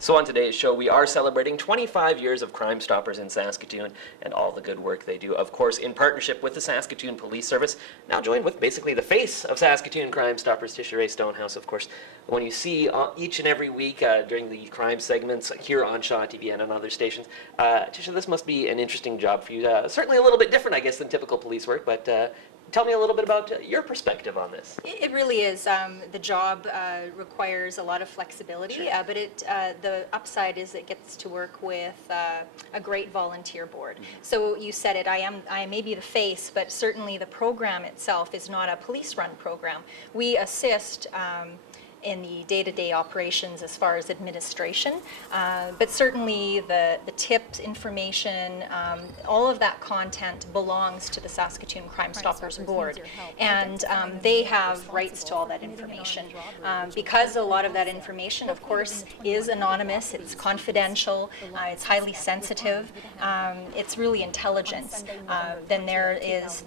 So on today's show, we are celebrating 25 years of Crime Stoppers in Saskatoon and all the good work they do, of course, in partnership with the Saskatoon Police Service. Now joined with basically the face of Saskatoon Crime Stoppers, Tisha Stonehouse, of course. When you see each and every week during the crime segments here on Shaw TV and on other stations, Tisha, this must be an interesting job for you. Certainly a little bit different, I guess, than typical police work, but tell me a little bit about your perspective on this. It really is. The job requires a lot of flexibility, Sure. but the upside is it gets to work with a great volunteer board. Mm-hmm. So you said it, I may be the face, but certainly the program itself is not a police-run program. We assist in the day-to-day operations as far as administration, but certainly the tips, information, all of that content belongs to the Saskatoon Crime Stoppers board, and they have rights to all that information. Because a lot of that information, of course, is anonymous, it's confidential, it's highly sensitive, it's really intelligence. Then there is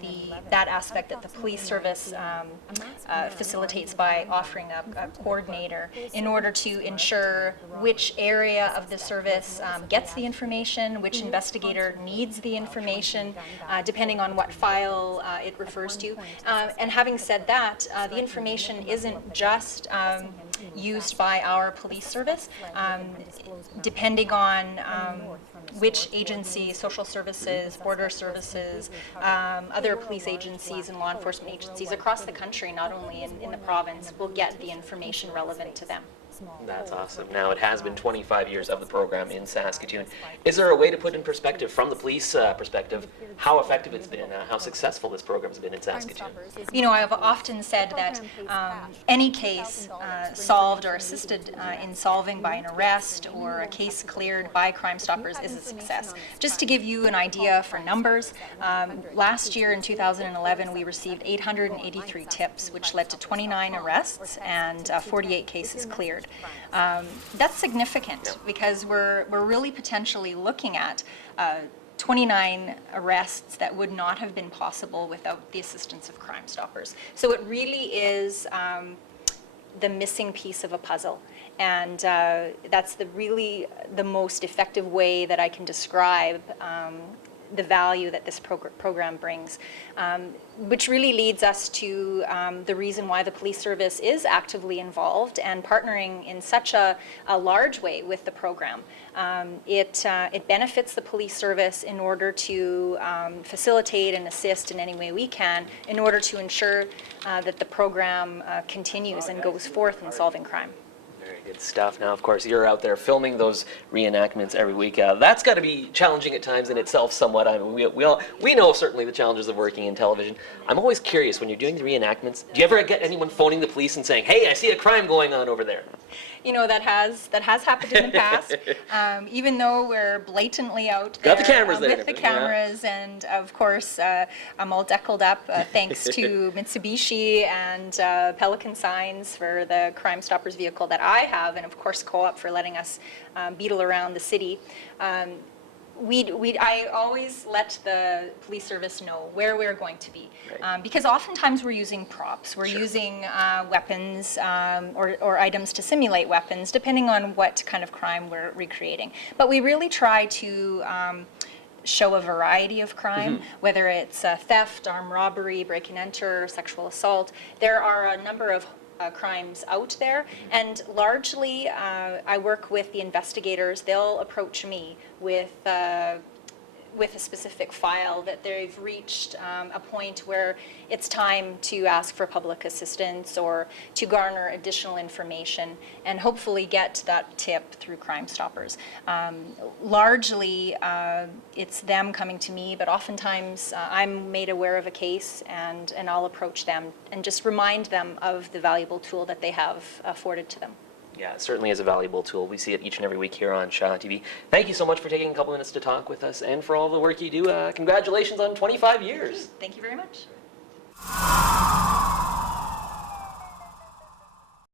that aspect that the police service facilitates by offering a coordinator in order to ensure which area of the service gets the information, which investigator needs the information, depending on what file it refers to. And having said that, the information isn't just used by our police service. Depending on which agency, social services, border services, other police agencies and law enforcement agencies across the country, not only in the province, will get the information relevant to them. That's awesome. Now, it has been 25 years of the program in Saskatoon. Is there a way to put in perspective, from the police perspective, how effective it's been, how successful this program has been in Saskatoon? You know, I've often said that any case solved or assisted in solving by an arrest or a case cleared by Crime Stoppers is a success. Just to give you an idea for numbers, last year in 2011 we received 883 tips, which led to 29 arrests and 48 cases cleared. That's significant because we're really potentially looking at 29 arrests that would not have been possible without the assistance of Crime Stoppers. So it really is the missing piece of a puzzle, and that's really the most effective way that I can describe the value that this program brings, which really leads us to the reason why the police service is actively involved and partnering in such a large way with the program. It benefits the police service in order to facilitate and assist in any way we can in order to ensure that the program continues and goes forth in solving crime. Very good stuff. Now, of course, you're out there filming those reenactments every week. That's got to be challenging at times in itself somewhat. I mean, we know certainly the challenges of working in television. I'm always curious, when you're doing the reenactments, do you ever get anyone phoning the police and saying, "Hey, I see a crime going on over there"? You know, that has happened in the past. Even though we're blatantly out there Got the cameras there, with the cameras, yeah. And of course I'm all deckled up thanks to Mitsubishi and Pelican Signs for the Crime Stoppers vehicle that I have, and of course Co-op for letting us beetle around the city. I always let the police service know where we're going to be, right. Because oftentimes we're using props, we're using weapons or items to simulate weapons, depending on what kind of crime we're recreating. But we really try to show a variety of crime, whether it's theft, armed robbery, break and enter, sexual assault. There are a number of crimes out there, and largely I work with the investigators. They'll approach me with a specific file that they've reached a point where it's time to ask for public assistance or to garner additional information and hopefully get that tip through Crime Stoppers. Largely it's them coming to me, but oftentimes I'm made aware of a case and I'll approach them and just remind them of the valuable tool that they have afforded to them. Yeah, it certainly is a valuable tool. We see it each and every week here on Shaw TV. Thank you so much for taking a couple minutes to talk with us and for all the work you do. Congratulations on 25 years. Thank you very much.